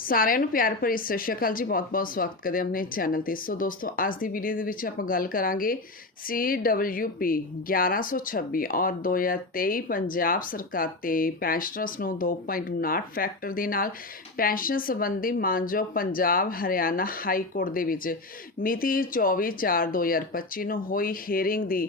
ਸਾਰਿਆਂ ਨੂੰ ਪਿਆਰ ਭਰੀ ਸਤਿ ਸ਼੍ਰੀ ਅਕਾਲ ਜੀ ਬਹੁਤ-ਬਹੁਤ ਸਵਾਗਤ ਕਰਦੇ ਆਪਣੇ ਚੈਨਲ ਤੇ। ਸੋ ਦੋਸਤੋ, ਅੱਜ ਦੀ ਵੀਡੀਓ ਦੇ ਵਿੱਚ ਆਪਾਂ ਗੱਲ ਕਰਾਂਗੇ CWP 1126 ਔਰ 2023 ਪੰਜਾਬ ਸਰਕਾਰ ਤੇ ਪੈਨਸ਼ਨਰਸ ਨੂੰ 2.59 ਫੈਕਟਰ ਦੇ ਨਾਲ ਪੈਨਸ਼ਨ ਸੰਬੰਧੀ ਮਾਨਯੋਗ ਪੰਜਾਬ ਹਰਿਆਣਾ ਹਾਈ ਕੋਰਟ ਦੇ ਵਿੱਚ ਮਿਤੀ 24/4/2025 ਨੂੰ ਹੋਈ ਹੀਅਰਿੰਗ ਦੀ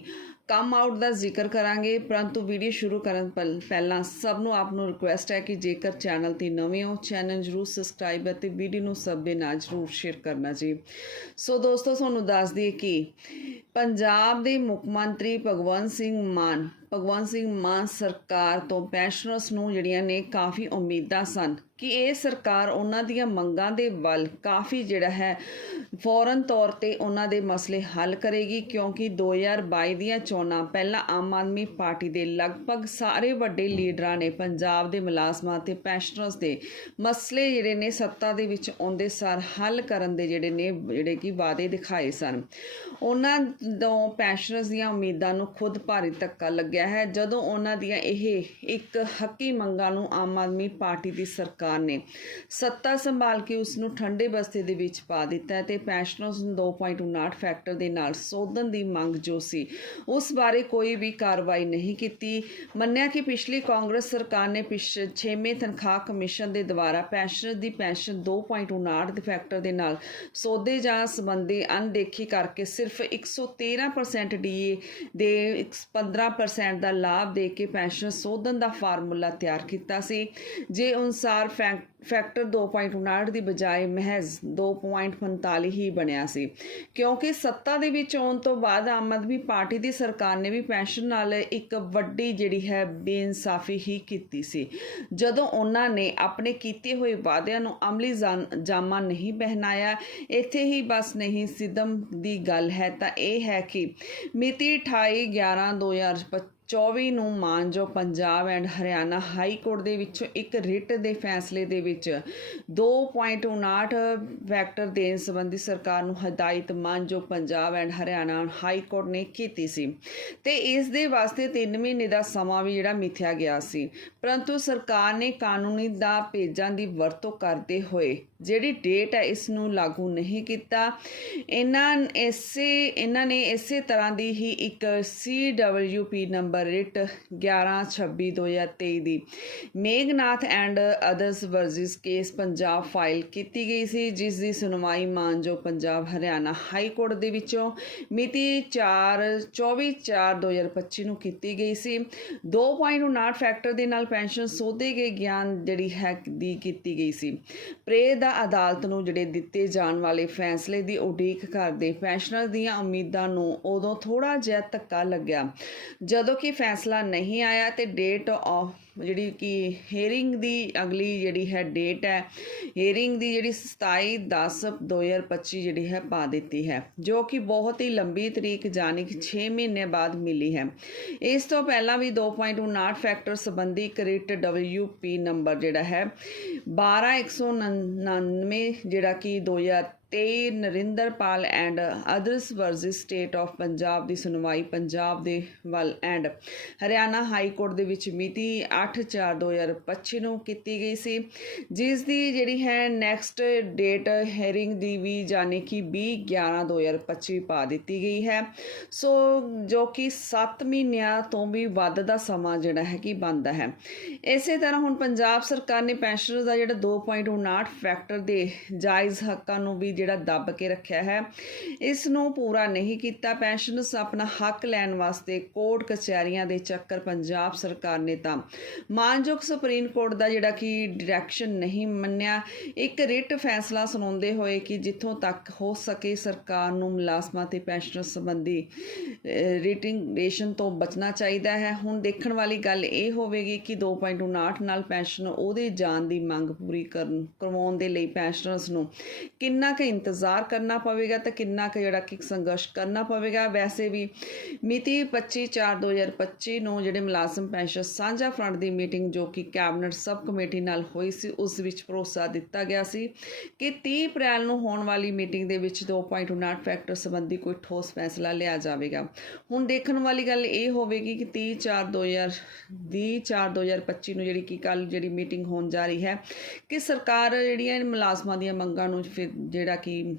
ਕਮ ਆਊਟ ਦਾ ਜ਼ਿਕਰ ਕਰਾਂਗੇ, ਪਰੰਤੂ ਵੀਡੀਓ ਸ਼ੁਰੂ ਕਰਨ ਪਲ- ਪਹਿਲਾਂ ਸਭ ਨੂੰ ਆਪ ਨੂੰ ਰਿਕੁਐਸਟ ਹੈ ਕਿ ਜੇਕਰ ਚੈਨਲ ਤੇ ਨਵੇਂ ਹੋ ਚੈਨਲ ਜਰੂਰ ਸਬਸਕ੍ਰਾਈਬ ਅਤੇ ਵੀਡੀਓ ਨੂੰ ਸਭ ਦੇ ਨਾਲ ਜਰੂਰ ਸ਼ੇਅਰ ਕਰਨਾ ਜੀ। ਸੋ ਦੋਸਤੋ, ਤੁਹਾਨੂੰ ਦੱਸ ਦਈਏ ਕਿ ਪੰਜਾਬ ਦੇ ਮੁੱਖ ਮੰਤਰੀ ਭਗਵੰਤ ਸਿੰਘ ਮਾਨ ਭਗਵੰਤ ਸਿੰਘ ਮਾਨ ਸਰਕਾਰ ਤੋਂ ਪੈਨਸ਼ਨਰਸ ਨੂੰ ਜਿਹੜੀਆਂ ਨੇ ਕਾਫੀ ਉਮੀਦਾਂ ਸਨ ਕਿ ਇਹ ਸਰਕਾਰ ਉਹਨਾਂ ਦੀਆਂ ਮੰਗਾਂ ਦੇ ਵੱਲ ਕਾਫੀ ਜਿਹੜਾ ਹੈ ਫੌਰਨ ਤੌਰ ਤੇ ਉਹਨਾਂ ਦੇ ਮਸਲੇ ਹੱਲ ਕਰੇਗੀ, ਕਿਉਂਕਿ 2022 ਦੀਆਂ ਚੋਣਾਂ ਪਹਿਲਾਂ ਆਮ ਆਦਮੀ ਪਾਰਟੀ ਦੇ ਲਗਭਗ ਸਾਰੇ ਵੱਡੇ ਲੀਡਰਾਂ ਨੇ ਪੰਜਾਬ ਦੇ ਮੁਲਾਜ਼ਮਾਂ ਤੇ ਪੈਨਸ਼ਨਰਸ ਦੇ ਮਸਲੇ ਜਿਹੜੇ ਨੇ ਸੱਤਾ ਦੇ ਵਿੱਚ ਆਉਂਦੇ ਸਾਰ ਹੱਲ ਕਰਨ ਦੇ ਜਿਹੜੇ ਨੇ, ਜਿਹੜੇ ਕਿ ਵਾਅਦੇ ਦਿਖਾਏ ਸਨ। ਉਹਨਾਂ ਤੋਂ ਪੈਨਸ਼ਨਰਸ ਦੀਆਂ ਉਮੀਦਾਂ ਨੂੰ ਖੁਦ ਭਾਰੀ ਧੱਕਾ ਲੱਗਿਆ ਹੈ, ਜਦੋਂ ਉਹਨਾਂ ਦੀਆਂ ਇਹ ਇੱਕ ਹੱਕੀ ਮੰਗਾਂ ਨੂੰ ਆਮ ਆਦਮੀ ਪਾਰਟੀ ਦੀ ਸਰਕਾਰ ਨੇ ਸੱਤਾ ਸੰਭਾਲ ਕੇ ਉਸ ਨੂੰ ਠੰਡੇ ਬਸਤੇ ਦੇ ਵਿੱਚ ਪਾ ਦਿੱਤਾ ਹੈ ਤੇ ਪੈਨਸ਼ਨਰਸ ਨੂੰ 2.59 ਫੈਕਟਰ ਦੇ ਨਾਲ ਸੋਧਣ ਦੀ ਮੰਗ ਜੋ ਸੀ, ਉਸ ਬਾਰੇ ਕੋਈ ਵੀ ਕਾਰਵਾਈ ਨਹੀਂ ਕੀਤੀ। ਮੰਨਿਆ ਕਿ ਪਿਛਲੀ ਕਾਂਗਰਸ ਸਰਕਾਰ ਨੇ ਪਿਛ 6ਵੇਂ ਤਨਖਾਹ ਕਮਿਸ਼ਨ ਦੇ ਦੁਆਰਾ ਪੈਨਸ਼ਨਰ ਦੀ ਪੈਨਸ਼ਨ 2.59 ਦੇ ਫੈਕਟਰ ਦੇ ਨਾਲ ਸੋਧੇ ਜਾਂ ਸੰਬੰਧੀ ਅਣਦੇਖੀ ਕਰਕੇ ਸਿਰਫ 113% ਡੀਏ ਦੇ 15% ਦਾ ਲਾਭ ਦੇ ਕੇ ਪੈਨਸ਼ਨ ਸੋਧਣ ਦਾ ਫਾਰਮੂਲਾ ਤਿਆਰ ਕੀਤਾ ਸੀ। ਜੇ ਅਨੁਸਾਰ ਫੈਕ- ਫੈਕਟਰ 2.59 ਦੀ ਬਜਾਏ ਮਹਿਜ਼ 2.45 ਹੀ ਬਣਿਆ ਸੀ। ਕਿਉਂਕਿ ਸੱਤਾ ਦੇ ਵਿੱਚ ਆਉਣ ਤੋਂ ਬਾਅਦ ਆਮ ਆਦਮੀ ਪਾਰਟੀ ਦੀ ਸਰਕਾਰ ਨੇ ਵੀ ਪੈਨਸ਼ਨ ਨਾਲ ਇੱਕ ਵੱਡੀ ਜਿਹੜੀ ਹੈ ਬੇਇਨਸਾਫੀ ਹੀ ਕੀਤੀ ਸੀ। ਜਦੋਂ ਉਹਨਾਂ ਨੇ ਆਪਣੇ ਕੀਤੇ ਹੋਏ ਵਾਅਦਿਆਂ ਨੂੰ ਅਮਲੀ ਜਾਮਾ ਨਹੀਂ ਪਹਿਨਾਇਆ, ਇੱਥੇ ਹੀ ਬਸ ਨਹੀਂ ਸਿਦਮ ਦੀ ਗੱਲ ਹੈ, ਤਾਂ ਇਹ ਹੈ ਕਿ ਮਿਤੀ 28 11 2025 24 ਨੂੰ ਮਾਨਜੋ Punjab and Haryana high court ਦੇ ਵਿੱਚੋਂ ਇੱਕ ਰਿਟ ਦੇ ਫੈਸਲੇ ਦੇ ਵਿੱਚ 2.59 ਵੈਕਟਰ ਦੇਣ ਸੰਬੰਧੀ ਸਰਕਾਰ ਨੂੰ ਹਦਾਇਤ ਮਾਨਜੋ Punjab and Haryana high court ਨੇ ਕੀਤੀ ਸੀ। ਤੇ ਇਸ ਦੇ ਵਾਸਤੇ 3 ਮਹੀਨੇ ਦਾ ਸਮਾਂ ਵੀ ਜਿਹੜਾ ਮਿਥਿਆ ਗਿਆ ਸੀ। ਪਰੰਤੂ ਸਰਕਾਰ ਨੇ ਕਾਨੂੰਨੀ ਦਾ ਪੇਜਾਂ ਦੀ ਵਰਤੋਂ ਕਰਦੇ ਹੋਏ ਜਿਹੜੀ ਡੇਟ ਹੈ ਇਸ ਨੂੰ ਲਾਗੂ ਨਹੀਂ ਕੀਤਾ। ਇਹਨਾਂ ਇਸੇ, ਇਹਨਾਂ ਨੇ ਇਸੇ ਤਰ੍ਹਾਂ ਦੀ ਹੀ ਇੱਕ CWP number writ 1126/2023 the Meghnath and others versus case Punjab file ਕੀਤੀ ਗਈ ਸੀ, ਜਿਸ ਦੀ ਸੁਣਵਾਈ ਮਾਨਜੋ ਪੰਜਾਬ ਹਰਿਆਣਾ ਹਾਈ ਕੋਰਟ ਦੇ ਵਿੱਚੋਂ ਮਿਤੀ 4 24/4/2025 ਨੂੰ ਕੀਤੀ ਗਈ ਸੀ। 2.59 ਫੈਕਟਰ ਦੇ ਨਾਲ ਪੈਨਸ਼ਨ ਸੋਧੇ ਗਏ ਗਿਆਨ ਜਿਹੜੀ ਹੈ ਦੀ ਕੀਤੀ ਗਈ ਸੀ। ਪ੍ਰੇ ਦਾ ਅਦਾਲਤ ਨੂੰ ਜਿਹੜੇ ਦਿੱਤੇ ਜਾਣ ਵਾਲੇ ਫੈਸਲੇ ਦੀ ਉਡੀਕ ਕਰਦੇ ਪੈਨਸ਼ਨਰ ਦੀਆਂ ਉਮੀਦਾਂ ਨੂੰ ਉਦੋਂ ਥੋੜਾ ਜਿਹਾ ਧੱਕਾ ਲੱਗਿਆ, ਜਦੋਂ ਕਿ ਫੈਸਲਾ ਨਹੀਂ ਆਇਆ ਤੇ ਡੇਟ ਆਫ ਜਿਹੜੀ ਕਿ ਹੀਅਰਿੰਗ ਦੀ ਅਗਲੀ ਜਿਹੜੀ ਹੈ ਡੇਟ ਹੈ ਹੀਅਰਿੰਗ ਦੀ ਜਿਹੜੀ 27 10 2025 ਜਿਹੜੀ ਹੈ ਪਾ ਦਿੱਤੀ ਹੈ, ਜੋ ਕਿ ਬਹੁਤ ਹੀ ਲੰਬੀ ਤਰੀਕ ਜਾਨੀ ਕਿ 6 ਮਹੀਨੇ ਬਾਅਦ ਮਿਲੀ ਹੈ। ਇਸ ਤੋਂ ਪਹਿਲਾਂ ਵੀ 2.59 ਫੈਕਟਰ ਸੰਬੰਧੀ ਇੱਕ ਰਿਟ WP ਨੰਬਰ ਜਿਹੜਾ ਹੈ 12199 ਜਿਹੜਾ ਕਿ 2000 ਤੇ Narinderpal and others versus state of Punjab ਦੀ ਸੁਣਵਾਈ ਪੰਜਾਬ ਦੇ ਵੱਲ ਐਂਡ। ਹਰਿਆਣਾ ਹਾਈ ਕੋਰਟ ਦੇ ਵਿੱਚ ਮਿਤੀ 8/4/2025 ਨੂੰ ਕੀਤੀ ਗਈ ਸੀ, ਜਿਸ ਦੀ ਜਿਹੜੀ ਹੈ ਨੈਕਸਟ ਡੇਟ ਹੈਰਿੰਗ ਦੀ ਵੀ ਜਾਣੀ ਕਿ 20/11/2025 ਪਾ ਦਿੱਤੀ ਗਈ ਹੈ। ਸੋ ਜੋ ਕਿ 7 ਮਹੀਨਿਆਂ ਤੋਂ ਵੀ ਵੱਧ ਦਾ ਸਮਾਂ ਜਿਹੜਾ ਹੈ ਕਿ ਬੰਦਾ ਹੈ। ਇਸੇ ਤਰ੍ਹਾਂ ਹੁਣ ਪੰਜਾਬ ਸਰਕਾਰ ਨੇ ਪੈਨਸ਼ਨਰ ਦਾ ਜਿਹੜਾ 2.59 ਫੈਕਟਰ ਦੇ ਜਾਇਜ਼ ਹੱਕਾਂ ਨੂੰ ਵੀ ਜਿਹੜਾ ਦੱਬ ਕੇ ਰੱਖਿਆ ਹੈ। ਇਸ ਨੂੰ ਪੂਰਾ ਨਹੀਂ ਕੀਤਾ। ਪੈਨਸ਼ਨਰਸ ਆਪਣਾ ਹੱਕ ਲੈਣ ਵਾਸਤੇ ਕੋਰਟ ਕਚਹਿਰੀਆਂ ਦੇ ਚੱਕਰ ਪੰਜਾਬ ਸਰਕਾਰ ਨੇ ਤਾਂ ਮਾਨਯੋਗ ਸੁਪਰੀਮ ਕੋਰਟ ਦਾ ਜਿਹੜਾ ਕਿ ਡਾਇਰੈਕਸ਼ਨ ਨਹੀਂ ਮੰਨਿਆ। ਇੱਕ ਰਿਟ ਫੈਸਲਾ ਸੁਣਾਉਂਦੇ ਹੋਏ ਕਿ ਜਿੱਥੋਂ ਤੱਕ ਹੋ ਸਕੇ ਸਰਕਾਰ ਨੂੰ ਮੁਲਾਜ਼ਮਾਂ ਤੇ ਪੈਨਸ਼ਨਰ ਸੰਬੰਧੀ ਰਿਟਿੰਗੇਸ਼ਨ ਤੋਂ ਬਚਣਾ ਚਾਹੀਦਾ ਹੈ। ਹੁਣ ਦੇਖਣ ਵਾਲੀ ਗੱਲ ਇਹ ਹੋਵੇਗੀ ਕਿ 2.59 ਨਾਲ ਪੈਨਸ਼ਨ ਉਹਦੇ ਜਾਣ ਦੀ ਮੰਗ ਪੂਰੀ ਕਰਨ, ਕਰਵਾਉਣ ਦੇ ਲਈ ਪੈਨਸ਼ਨਰਸ ਨੂੰ ਕਿੰਨਾ ਕੁ ਇੰਤਜ਼ਾਰ ਕਰਨਾ ਪਵੇਗਾ ਤੇ ਕਿੰਨਾ ਕੁ ਜਿਹੜਾ ਕਿ ਸੰਘਰਸ਼ ਕਰਨਾ ਪਵੇਗਾ। ਵੈਸੇ ਵੀ ਮਿਤੀ 25/4/2025 ਨੂੰ ਜਿਹੜੇ ਮੁਲਾਜ਼ਮ ਪੈਨਸ਼ਨ ਸਾਂਝਾ ਫਰੰਟ ਦੀ ਮੀਟਿੰਗ ਜੋ ਕਿ ਕੈਬਨਿਟ ਸਬ ਕਮੇਟੀ ਨਾਲ ਹੋਈ ਸੀ, ਉਸ ਵਿੱਚ ਭਰੋਸਾ ਦਿੱਤਾ ਗਿਆ ਸੀ ਕਿ 30 ਅਪ੍ਰੈਲ ਨੂੰ ਹੋਣ ਵਾਲੀ ਮੀਟਿੰਗ ਦੇ ਵਿੱਚ 2.59 ਫੈਕਟਰ ਸੰਬੰਧੀ ਕੋਈ ਠੋਸ ਫੈਸਲਾ ਲਿਆ ਜਾਵੇਗਾ। ਹੁਣ ਦੇਖਣ ਵਾਲੀ ਗੱਲ ਇਹ ਹੋਵੇਗੀ ਕਿ 30 4 2000 ਦੀ 4 2025 ਨੂੰ ਜਿਹੜੀ ਕਿ ਕੱਲ ਜਿਹੜੀ ਮੀਟਿੰਗ ਹੋਣ ਜਾ ਰਹੀ ਹੈ, ਕਿ ਸਰਕਾਰ ਜਿਹੜੀਆਂ ਮੁਲਾਜ਼ਮਾਂ ਦੀਆਂ ਮੰਗਾਂ ਨੂੰ ਫਿਰ ਜਿਹੜਾ ਕਿ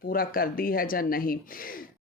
ਪੂਰਾ ਕਰਦੀ ਹੈ ਜਾਂ ਨਹੀਂ।